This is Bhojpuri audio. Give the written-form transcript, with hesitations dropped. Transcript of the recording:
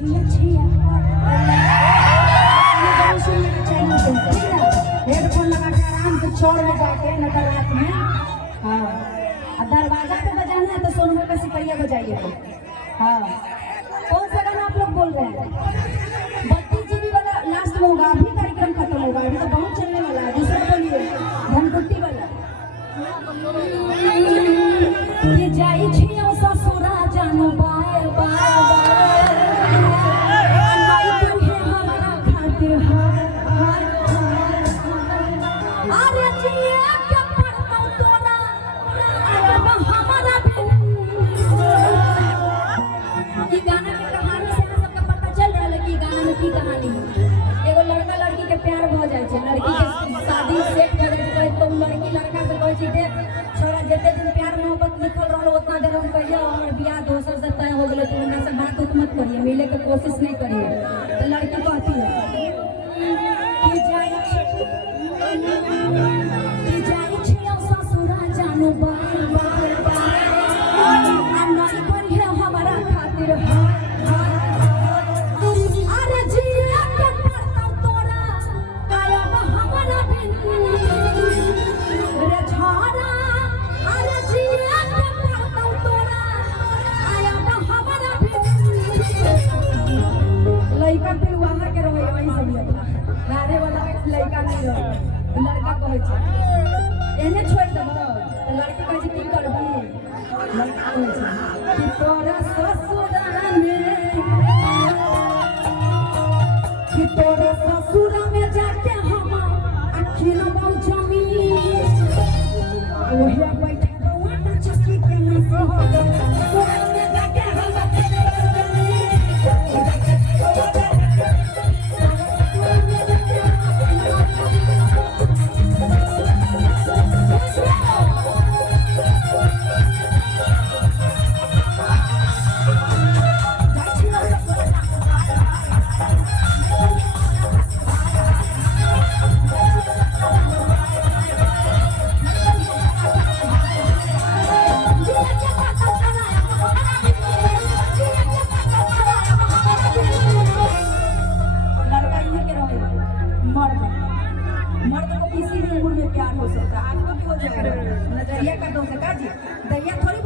हेडफोन लगा के आराम से छोड़ में जाके नगर रात में। हाँ, दरवाजा पे बजाना है तो सोनू का सिकरिया बजाइए। हाँ, कौन सा गाना आप लोग बोल रहे हैं? 32 GB वाला लास्ट में होगा, अभी कार्यक्रम खत्म होगा, अभी तो बहुत चलने वाला है। दूसरा बोलिए, धनकुट्टी वाला। ये जाई छियो ससुरा जानो बाय बाय बाय तुम्हें हमारा खातिर हाय हाय अरे जिया के पड़तो तोरा आया हमारा भी। ये गाना के कहानी से सबका पता चल रहा है कि गाना में की कहानी है। एगो लड़का लड़की के प्यार भ जाय छै, लड़की के शादी सेट भ जाय छै तो लड़की लड़का से कहै छै देख छोरा जते दिन प्यार मोहब्बत लिखल रहलो उतना देर हम कहियो हमर बियाह दोसर से तय हो गेलो, तू हमरा से बात उत मत करिए, मिले के कोशिश नहीं करिए। तो लड़की कहती है कि जाई छियो ससुरा जानो बाय बाय बाय आ नहीं करिए हमारा खातिर हाय हाय अरे जिया के पड़तो तोरा आया हमारा बिन रे छोरा अरे जिया के पड़तो तोरा आया हमारा बिन। लड़का फिर वहां के रहे वही सब गाने वाला लड़का नहीं रहे, लड़का कहे छै एने छोड़ देबो तो लड़की कहे छै की करबी। लड़का कहे छै कि तोरा ससुरा में कि तोरा ससुरा में जाके हम अखिल बहु जमीन ओहिया बैठे बउआ चुकी के मस हो तोरा में जाके हम मर्द को किसी भी उम्र में प्यार हो सकता है, आपको भी हो जाएगा। नजरिया का दोष है जी, दैया थोड़ी